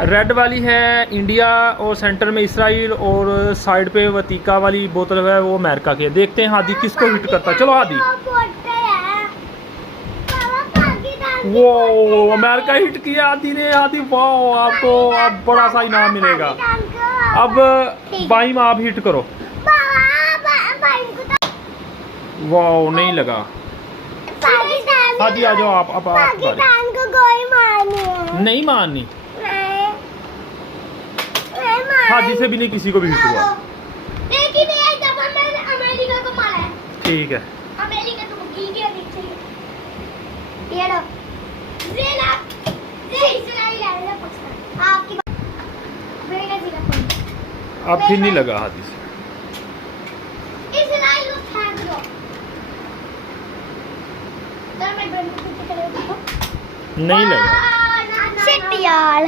Red वाली है India और सेंटर में इसराइल और साइड पे वतीका वाली बोतल है वो अमेरिका की है। देखते हैं हादी किसको हिट करता है। चलो हादी, वो अमेरिका हिट किया हादी ने। हादी वाह, आपको अब बड़ा सा इनाम मिलेगा। अब बाइम आप हिट करो। वाह, नहीं लगा। हादी आ जाओ आप। अब आप नहीं मारनी। हादी से भी नहीं किसी को भी हिट हुआ। अमेरिका को मारा है। ठीक है, अमेरिका तो ठीक है, ये लो। आपकी अब फिर नहीं लगा हादी से। नहीं लगा। शिट यार।